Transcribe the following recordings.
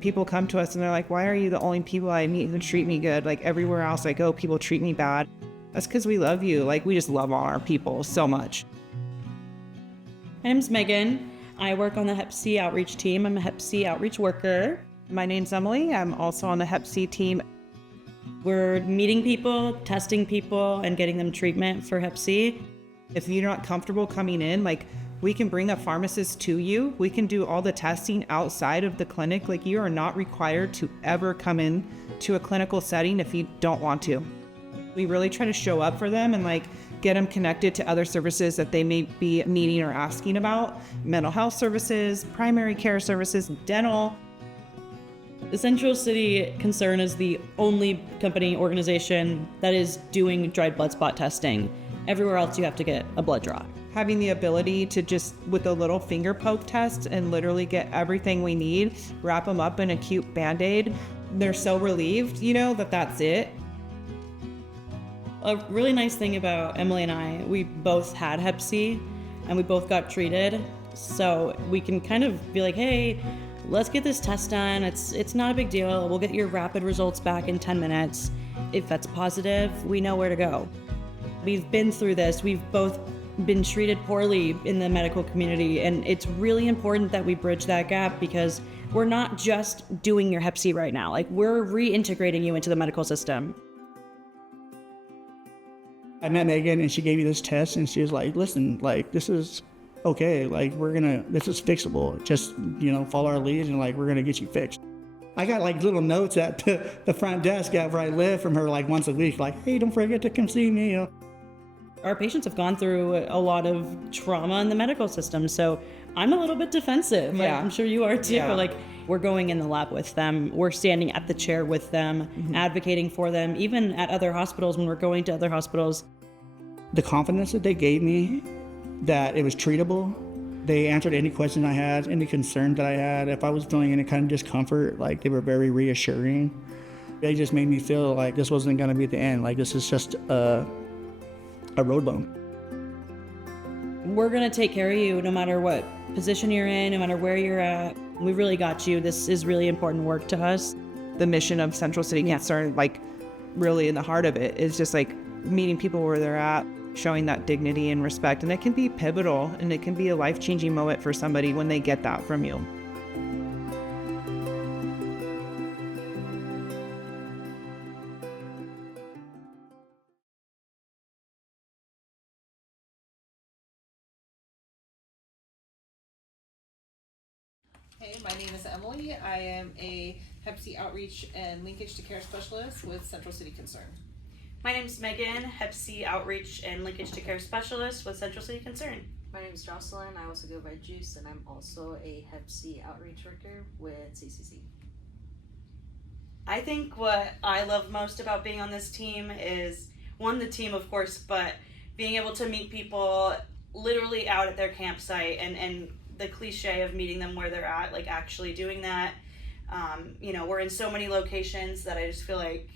People come to us and they're like, why are you the only people I meet who treat me good? Like everywhere else I go, people treat me bad. That's because we love you. Like we just love all our people so much. My name's Megan. I work on the Hep C outreach team. I'm a Hep C outreach worker. My name's Emily. I'm also on the Hep C team. We're meeting people, testing people, and getting them treatment for Hep C. If you're not comfortable coming in, like we can bring a pharmacist to you. We can do all the testing outside of the clinic. Like you are not required to ever come in to a clinical setting if you don't want to. We really try to show up for them and like get them connected to other services that they may be needing or asking about. Mental health services, primary care services, dental. The Central City Concern is the only company organization that is doing dried blood spot testing. Everywhere else you have to get a blood draw. Having the ability to just with a little finger poke test and literally get everything we need, wrap them up in a cute Band-Aid. They're so relieved, that that's it. A really nice thing about Emily and I, we both had Hep C and we both got treated. So we can kind of be like, hey, let's get this test done. It's not a big deal. We'll get your rapid results back in 10 minutes. If that's positive, we know where to go. We've been through this. We've both been treated poorly in the medical community, and it's really important that we bridge that gap because we're not just doing your Hep C right now. Like, we're reintegrating you into the medical system. I met Megan and she gave me this test and she was like, listen, like this is okay, like this is fixable. Just, follow our lead and like we're gonna get you fixed. I got like little notes at the front desk at where I live from her like once a week, like, hey, don't forget to come see me. Our patients have gone through a lot of trauma in the medical system, so I'm a little bit defensive. Yeah. Like, I'm sure you are too. Yeah. Like, we're going in the lab with them. We're standing at the chair with them, advocating for them, even at other hospitals when we're going to other hospitals. The confidence that they gave me that it was treatable, they answered any question I had, any concern that I had. If I was feeling any kind of discomfort, like they were very reassuring. They just made me feel like this wasn't gonna be the end. Like this is just a road bump. We're gonna take care of you no matter what position you're in, no matter where you're at. We really got you. This is really important work to us. The mission of Central City Concern, like really in the heart of it, is just like meeting people where they're at, showing that dignity and respect. And it can be pivotal and it can be a life-changing moment for somebody when they get that from you. Hey, my name is Emily. I am a Hep C outreach and linkage to care specialist with Central City Concern. My name's Megan, Hep C outreach and linkage to care specialist with Central City Concern. My name is Jocelyn. I also go by Juice, and I'm also a Hep C outreach worker with CCC. I think what I love most about being on this team is, one, the team, of course, but being able to meet people literally out at their campsite and the cliche of meeting them where they're at, like actually doing that. We're in so many locations that I just feel like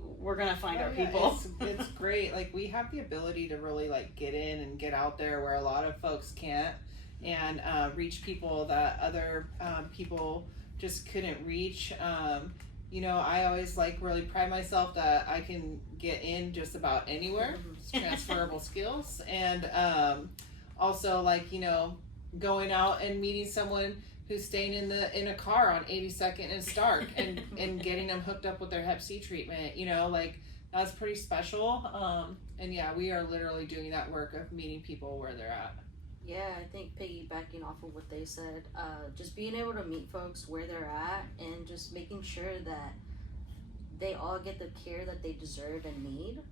we're gonna find our people. It's great. Like we have the ability to really like get in and get out there where a lot of folks can't, and reach people that other people just couldn't reach. I always like really pride myself that I can get in just about anywhere. It's transferable skills, and also like going out and meeting someone who's staying in a car on 82nd and Stark and getting them hooked up with their Hep C treatment, like that's pretty special. And yeah, we are literally doing that work of meeting people where they're at. Yeah, I think piggybacking off of what they said, just being able to meet folks where they're at and just making sure that they all get the care that they deserve and need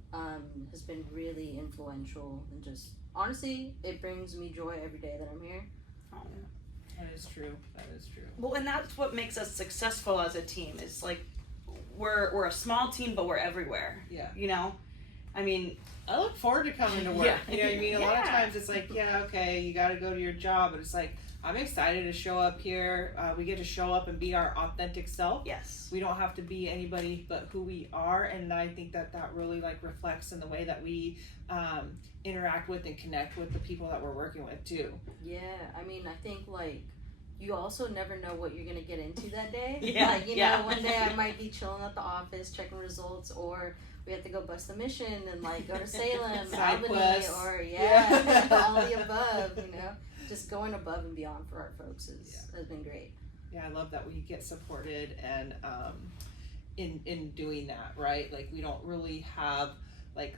has been really influential, and just honestly, it brings me joy every day that I'm here. Oh. That is true. Well, and that's what makes us successful as a team. Is like we're a small team, but we're everywhere. Yeah. I mean, I look forward to coming to work. Yeah. You know what I mean? A lot of times it's like, yeah, okay, you got to go to your job, but it's like, I'm excited to show up here. We get to show up and be our authentic self. Yes. We don't have to be anybody but who we are, and I think that really like reflects in the way that we interact with and connect with the people that we're working with too. Yeah, I mean, I think like you also never know what you're gonna get into that day. Yeah, Like, you yeah. know, one day I might be chilling at the office checking results, or we have to go bust a mission and like go to Salem, Side Albany, quests. or Yeah. all the above. You know, just going above and beyond for our folks has been great. Yeah, I love that we get supported and in doing that, right? Like we don't really have like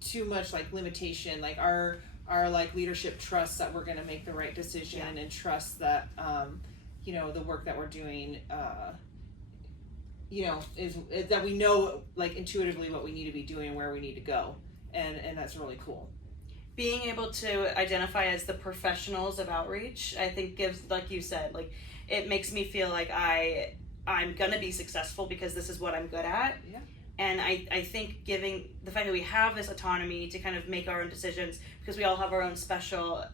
too much like limitation. Like our like leadership trusts that we're gonna make the right decision and trust that you know, the work that we're doing you know, is that we know like intuitively what we need to be doing and where we need to go. And that's really cool. Being able to identify as the professionals of outreach, I think gives, like you said, like it makes me feel like I'm gonna be successful because this is what I'm good at. Yeah. And I think giving the fact that we have this autonomy to kind of make our own decisions, because we all have our own special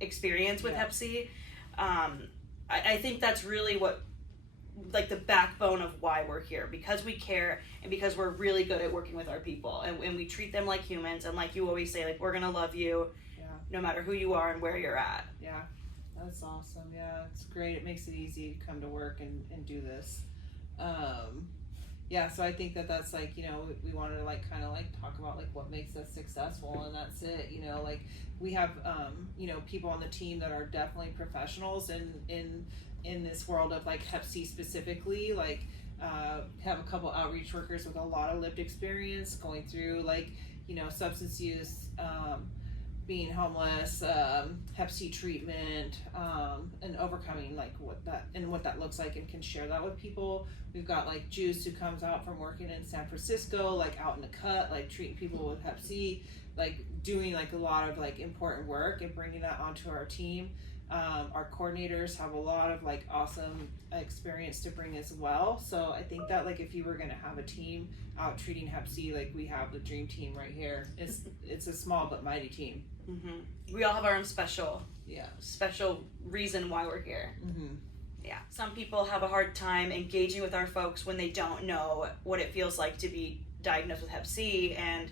experience with Hep C, I think that's really what, like the backbone of why we're here, because we care and because we're really good at working with our people, and we treat them like humans, and like you always say, like we're gonna love you no matter who you are and where you're at. Yeah, that's awesome. Yeah, it's great. It makes it easy to come to work and do this. Yeah, so I think that's like, you know, we wanted to like kind of like talk about like what makes us successful, and that's it. You know, like we have you know, people on the team that are definitely professionals in this world of like Hep C specifically. Like have a couple outreach workers with a lot of lived experience going through like, you know, substance use, being homeless, Hep C treatment, and overcoming like what that looks like, and can share that with people. We've got like Juice, who comes out from working in San Francisco, like out in the cut, like treating people with Hep C, like doing like a lot of like important work and bringing that onto our team. Our coordinators have a lot of like awesome experience to bring as well. So I think that like if you were gonna have a team out treating Hep C, like we have the dream team right here. It's a small but mighty team. Mm-hmm. We all have our own special reason why we're here. Mm-hmm. Yeah. Some people have a hard time engaging with our folks when they don't know what it feels like to be diagnosed with Hep C. And,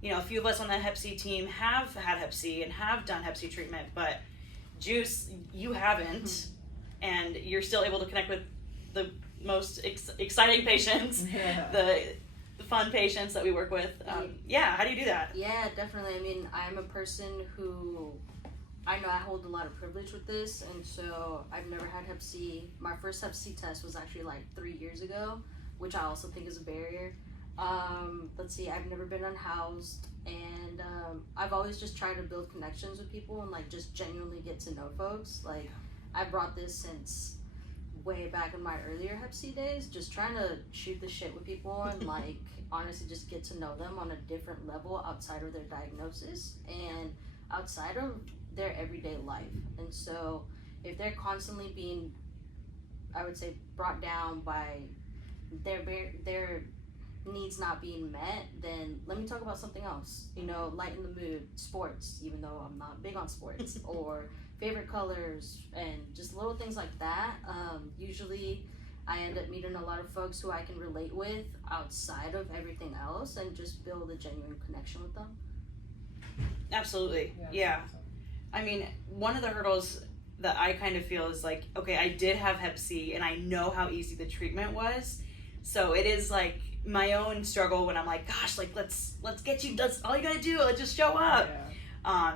you know, a few of us on that Hep C team have had Hep C and have done Hep C treatment, but Juice, you haven't, and you're still able to connect with the most exciting patients, the fun patients that we work with. Yeah, how do you do that? Yeah, definitely. I mean, I'm a person who, I know I hold a lot of privilege with this, and so I've never had Hep C. My first Hep C test was actually like 3 years ago, which I also think is a barrier. Let's see, I've never been unhoused, and I've always just tried to build connections with people and like just genuinely get to know folks. Like I brought this since way back in my earlier Hep C days, just trying to shoot the shit with people and like honestly just get to know them on a different level outside of their diagnosis and outside of their everyday life. And so if they're constantly being, I would say, brought down by their needs not being met, then let me talk about something else. You know, lighten the mood, sports, even though I'm not big on sports, or favorite colors, and just little things like that. Usually I end up meeting a lot of folks who I can relate with outside of everything else and just build a genuine connection with them. Absolutely. Yeah. Awesome. I mean, one of the hurdles that I kind of feel is like, okay, I did have Hep C and I know how easy the treatment was. So it is like my own struggle when I'm like, gosh, like let's get you, that's all you gotta do, let's just show up. Yeah.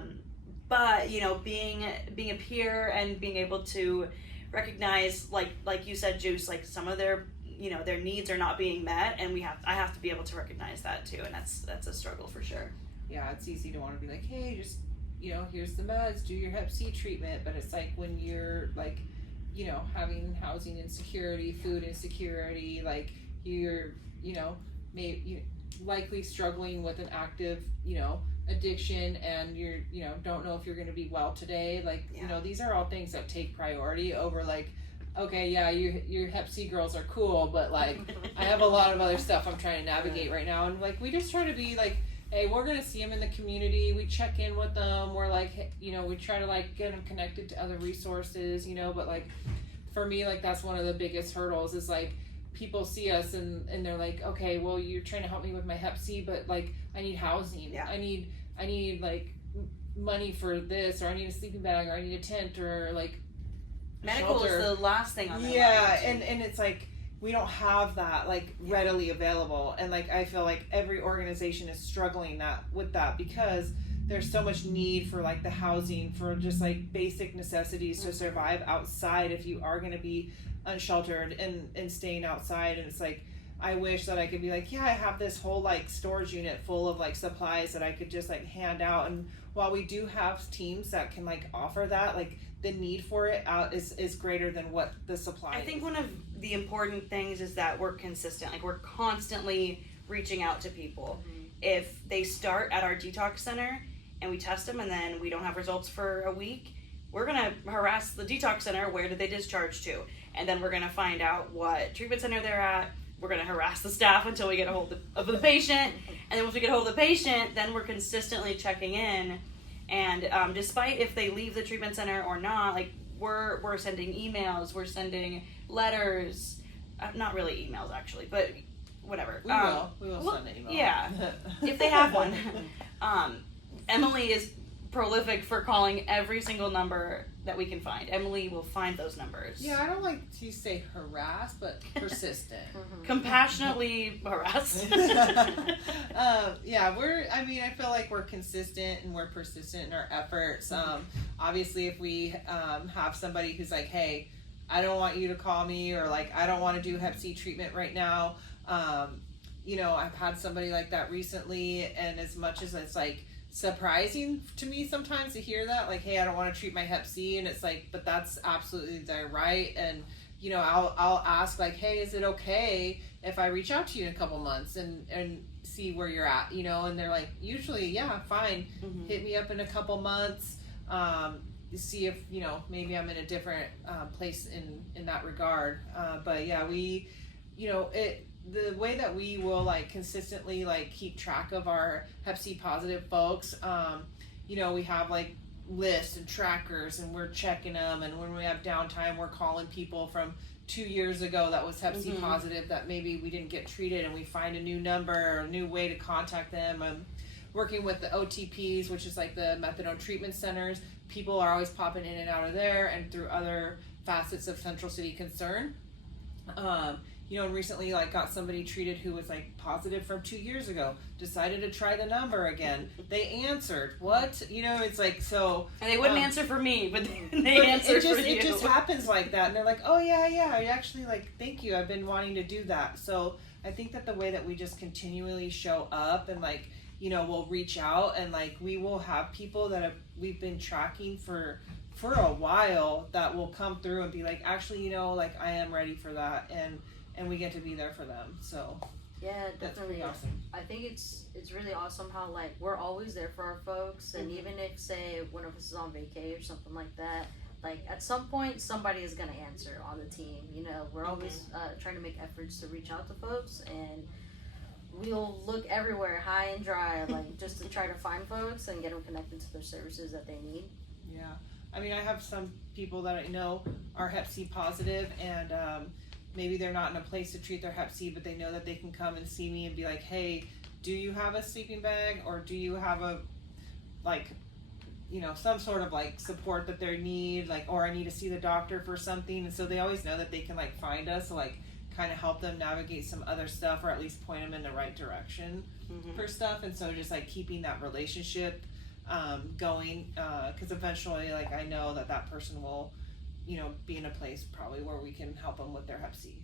But you know, being a peer and being able to recognize, like you said, Juice, like some of their, you know, their needs are not being met, and I have to be able to recognize that too, and that's a struggle for sure. Yeah, it's easy to want to be like, hey, just, you know, here's the meds, do your Hep C treatment, but it's like when you're like, you know, having housing insecurity, food insecurity, like you're, you know, maybe likely struggling with an active, you know, addiction, and you're, you know, don't know if you're going to be well today. Like, you know, these are all things that take priority over like, okay, yeah, your Hep C girls are cool, but like I have a lot of other stuff I'm trying to navigate right now, and like we just try to be like, hey, we're gonna see them in the community, we check in with them, we're like, you know, we try to like get them connected to other resources, you know. But like for me, like that's one of the biggest hurdles is like people see us and they're like, okay, well, you're trying to help me with my Hep C, but like I need housing, I need like money for this, or I need a sleeping bag, or I need a tent, or like Medical shelter. is the last thing on their Yeah, mind. and it's like we don't have that like readily available, and like I feel like every organization is struggling with that because there's so much need for like the housing for just like basic necessities to survive outside if you are going to be unsheltered and staying outside. And it's like I wish that I could be like, yeah, I have this whole like storage unit full of like supplies that I could just like hand out. And while we do have teams that can like offer that, like the need for it out is greater than what the supply I think one of the important things is that we're consistent. Like we're constantly reaching out to people. If they start at our detox center and we test them and then we don't have results for a week, we're gonna harass the detox center. Where did they discharge to? And then we're gonna find out what treatment center they're at. We're gonna harass the staff until we get a hold of the patient. And then once we get a hold of the patient, then we're consistently checking in. And despite if they leave the treatment center or not, like we're sending emails, we're sending letters, not really emails actually, but whatever. We will send an email. Yeah, if they have one. Emily is prolific for calling every single number that we can find. Emily will find those numbers. Yeah, I don't like to say harass, but persistent. Compassionately harassed. Yeah, I feel like we're consistent and we're persistent in our efforts. Obviously, if we have somebody who's like, hey, I don't want you to call me, or like, I don't want to do Hep C treatment right now. I've had somebody like that recently, and as much as it's like surprising to me sometimes to hear that, like, hey, I don't want to treat my Hep C, and it's like, but that's absolutely their right. And I'll ask like, hey, is it okay if I reach out to you in a couple months and see where you're at, and they're like, usually, yeah, fine. Hit me up in a couple months, see if maybe I'm in a different place in that regard. But yeah, we the way that we will like consistently like keep track of our Hep C positive folks, we have like lists and trackers, and we're checking them, and when we have downtime, we're calling people from 2 years ago that was Hep C positive that maybe we didn't get treated, and we find a new number or a new way to contact them. Working with the OTPs, which is like the methadone treatment centers. People are always popping in and out of there, and through other facets of Central City Concern. And recently like got somebody treated who was like positive from 2 years ago, decided to try the number again. They answered. What? It's like, so. And they wouldn't answer for me, but they answered for you. It just happens like that. And they're like, oh yeah, I actually like, thank you. I've been wanting to do that. So I think that the way that we just continually show up and like, we'll reach out, and like we will have people that we've been tracking for a while that will come through and be like, actually, like I am ready for that, and we get to be there for them. So yeah, that's definitely pretty awesome. I think it's really awesome how like we're always there for our folks, and even if say one of us is on vacay or something like that, like at some point somebody is gonna answer on the team. We're always trying to make efforts to reach out to folks, and we'll look everywhere, high and dry, like just to try to find folks and get them connected to their services that they need. Yeah, I have some people that I know are Hep C positive, and maybe they're not in a place to treat their Hep C, but they know that they can come and see me and be like, hey, do you have a sleeping bag, or do you have a like some sort of like support that they need, like, or I need to see the doctor for something. And so they always know that they can like find us, so, like kind of help them navigate some other stuff, or at least point them in the right direction for stuff. And so just like keeping that relationship going, because eventually like I know that person will be in a place probably where we can help them with their Hep C.